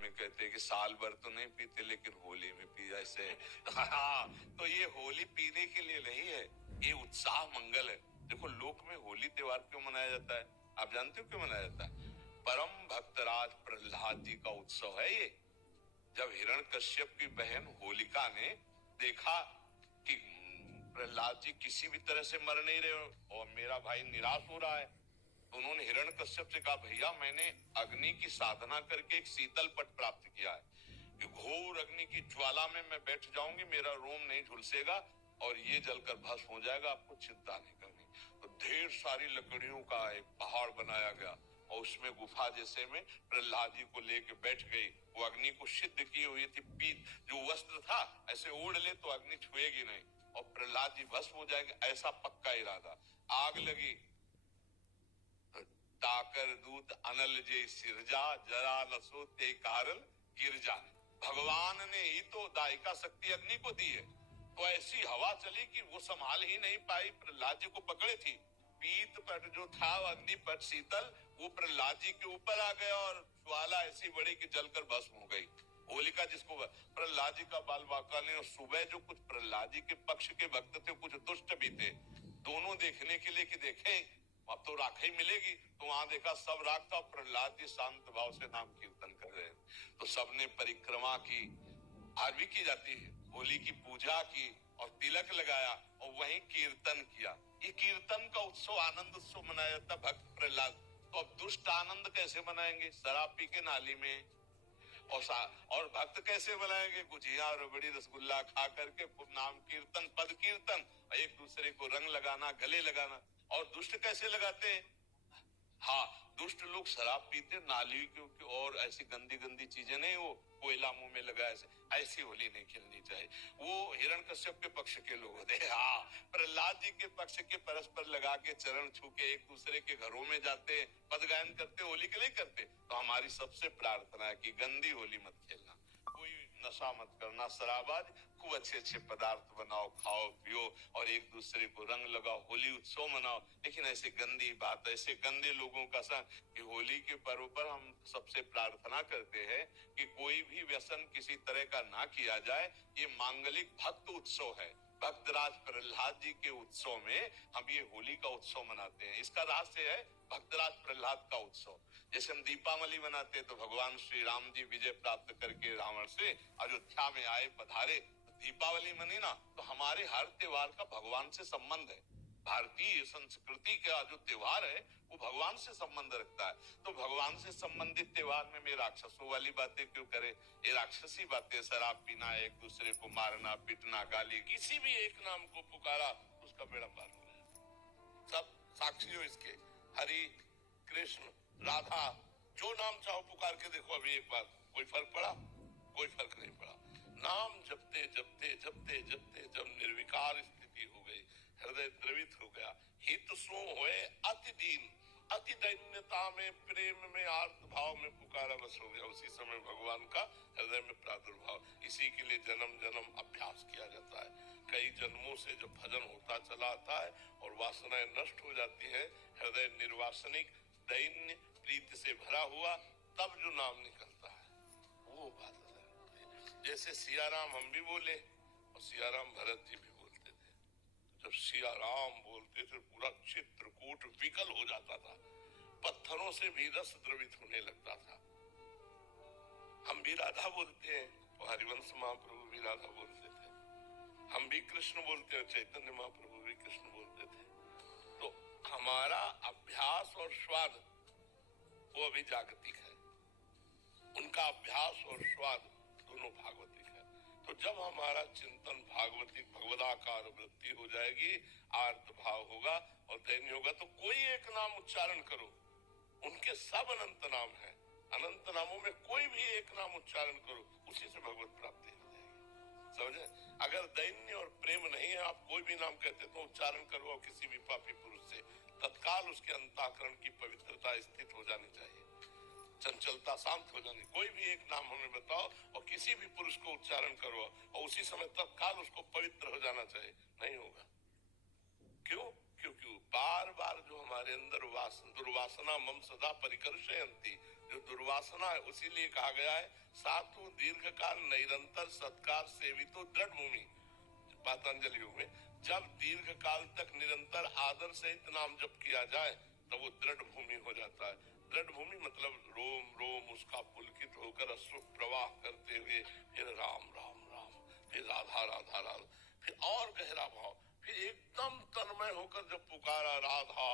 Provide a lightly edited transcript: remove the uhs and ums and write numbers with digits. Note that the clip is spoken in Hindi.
में कहते हैं कि साल भर तो नहीं पीते लेकिन होली में पी ऐसे। हाँ, तो ये होली पीने के लिए नहीं है, ये उत्साह मंगल है। देखो लोक में होली त्योहार क्यों मनाया जाता है, आप जानते हो क्यों मनाया जाता है? परम भक्तराज प्रहलाद जी का उत्सव है ये। जब हिरण्यकश्यप की बहन होलिका ने देखा कि प्रहलाद जी किसी भी तरह से मर नहीं रहे और मेरा भाई निराश हो रहा है, तो उन्होंने हिरण्यकश्यप से कहा, भैया मैंने अग्नि की साधना करके एक शीतल पट प्राप्त किया है कि घोर अग्नि की ज्वाला में मैं बैठ जाऊंगी, मेरा रोम नहीं झुलसेगा और ये जलकर भस्म हो जाएगा, आपको चिंता नहीं करनी। तो ढेर सारी लकड़ियों का एक पहाड़ बनाया गया और उसमें गुफा जैसे में प्रहलाद जी को लेके बैठ गई। वो अग्नि को सिद्ध की हुई थी, पीत जो वस्त्र था ऐसे ओढ़ ले तो अग्नि छुएगी नहीं और प्रहलाद जी भस्म हो जाएंगे, ऐसा पक्का इरादा। आग लगी, ताकर दूत अनल जे सिरजा, जरा नसो ते कारल गिरजा। भगवान ने ही तो दायिका शक्ति अग्नि को दी है, तो ऐसी हवा चली कि वो संभाल ही नहीं पाई, प्रहलाद जी को पकड़े थी। पीत पट जो था अग्नि पट शीतल, वो प्रहलाद जी के ऊपर आ गया और ज्वाला ऐसी बड़ी कि जलकर भस्म हो गई। होलिका जिसको प्रहलाद जी का बाल बांका ने, और सुबह जो कुछ प्रहलाद जी के पक्ष के भक्त थे कुछ दुष्ट भी थे, दोनों देखने के लिए कि देखें अब तो राख ही मिलेगी, तो वहां देखा सब राख था, प्रहलाद जी शांत भाव से नाम कीर्तन कर रहे हैं। तो सबने परिक्रमा की, आज भी की जाती है, होली की पूजा की और तिलक लगाया और वहीं कीर्तन किया। ये कीर्तन का उत्सव, आनंद उत्सव मनाया जाता है भक्त प्रहलाद। तो अब दुष्ट आनंद कैसे मनाएंगे, शराब पी के नाली में, और भक्त कैसे बनाएंगे, गुजिया रबड़ी रसगुल्ला खा करके नाम कीर्तन पद कीर्तन, एक दूसरे को रंग लगाना गले लगाना। और दुष्ट कैसे लगाते हैं, हाँ दुष्ट लोग शराब पीते, नाली क्योंकि और ऐसी गंदी गंदी चीजें नहीं, वो कोयला मुंह में लगा, ऐसी होली नहीं खेलनी चाहिए। वो हिरण्यकश्यप के पक्ष के लोग होते हैं, हाँ प्रहलाद जी के पक्ष के परस्पर लगा के चरण छू के एक दूसरे के घरों में जाते, पद गायन करते, होली के लिए करते। तो हमारी सबसे प्रार्थना है कि गंदी होली मत खेलना, कोई नशा मत करना, शराबाज, खूब अच्छे अच्छे पदार्थ बनाओ, खाओ पियो और एक दूसरे को रंग लगाओ, होली उत्सव मनाओ। लेकिन ऐसे गंदी बात, ऐसे गंदे लोगों का कि होली के पर्व पर हम सबसे प्रार्थना करते हैं कि कोई भी व्यसन किसी तरह का ना किया जाए। ये मांगलिक भक्त उत्सव है, भक्तराज प्रहलाद जी के उत्सव में हम ये होली का उत्सव मनाते हैं। इसका रहस्य है भक्तराज प्रहलाद का उत्सव। जैसे हम दीपावली मनाते हैं तो भगवान श्री राम जी विजय प्राप्त करके रावण से अयोध्या में आए, पधारे, दीपावली मनी ना, तो हमारे हर त्योहार का भगवान से संबंध है। भारतीय संस्कृति का जो त्योहार है वो भगवान से संबंध रखता है। तो भगवान से संबंधित त्योहार में मैं राक्षसों वाली बातें क्यों करे, ये राक्षसी बातें, शराब पीना, एक दूसरे को मारना पीटना, गाली, किसी भी एक नाम को पुकारा उसका बेड़ा पार हो गया। सब साक्षी हो इसके, हरि कृष्ण राधा, जो नाम चाहो पुकार के देखो, अभी एक बार कोई फर्क पड़ा, कोई फर्क नहीं पड़ा। नाम जपते जपते जपते जपते जब निर्विकार स्थिति हो गई, हृदय द्रवित हो गया, हित सो होए अति दीन, अति दैन्यता में, प्रेम में, आर्त भाव में पुकारा बस हो गया, उसी समय भगवान का हृदय में प्रादुर्भाव। इसी के लिए जन्म जन्म अभ्यास किया जाता है। कई जन्मों से जब भजन होता चला आता है और वासनाएं नष्ट हो जाती है, हृदय निर्वासनिक दैन्य प्रीति से भरा हुआ, तब जो नाम निकलता है वो बात है। जैसे सियाराम हम भी बोले और सियाराम भरत जी भी बोलते थे, जब सियाराम बोलते थे पूरा चित्रकूट विकल हो जाता था, पत्थरों से भी रस द्रवित होने लगता था। हम भी राधा बोलते हैं और हरिवंश महाप्रभु भी राधा बोलते थे, हम भी कृष्ण बोलते हैं, चैतन्य महाप्रभु भी कृष्ण बोलते थे। तो हमारा अभ्यास और स्वाद वो अभी जागतिक है, उनका अभ्यास और स्वाद दोनों भागवतिक है। तो जब हमारा चिंतन भागवतिक भगवदाकार वृत्ति हो जाएगी, आर्त भाव होगा और दैन्य होगा, तो कोई एक नाम उच्चारण करो, उनके सब अनंत नाम है, अनंत नामों में कोई भी एक नाम उच्चारण करो, उसी से भगवत प्राप्ति हो जाएगी। समझे? अगर दैन्य और प्रेम नहीं है, आप कोई भी नाम कहते तो उच्चारण करो किसी भी पापी पुरुष से, तत्काल उसके अंतःकरण की पवित्रता स्थित हो जानी चाहिए, चंचलता शांत हो जानी। कोई भी एक नाम हमें बताओ और किसी भी पुरुष को उच्चारण करो और उसी समय तत्काल उसको पवित्र हो जाना चाहिए, नहीं होगा। क्यों? क्योंकि बार बार जो हमारे अंदर दुर्वासना मम सदा परिकर्षयन्ति, जो दुर्वासना है, उसीलिए कहा गया है सातु दीर्घ काल निरंतर सत्कार सेवितो दृढ़ भूमि। पतंजलि योग में जब दीर्घ काल तक निरंतर आदर सहित नाम जप किया जाए तो वो दृढ़ भूमि हो जाता है। दृढ़ भूमि मतलब रोम रोम उसका पुलकित होकर अश्रु प्रवाह करते हुए फिर राम राम राम, फिर राधा राधा राधा, फिर और गहरा भाव, फिर एकदम तन्मय होकर जब पुकारा राधा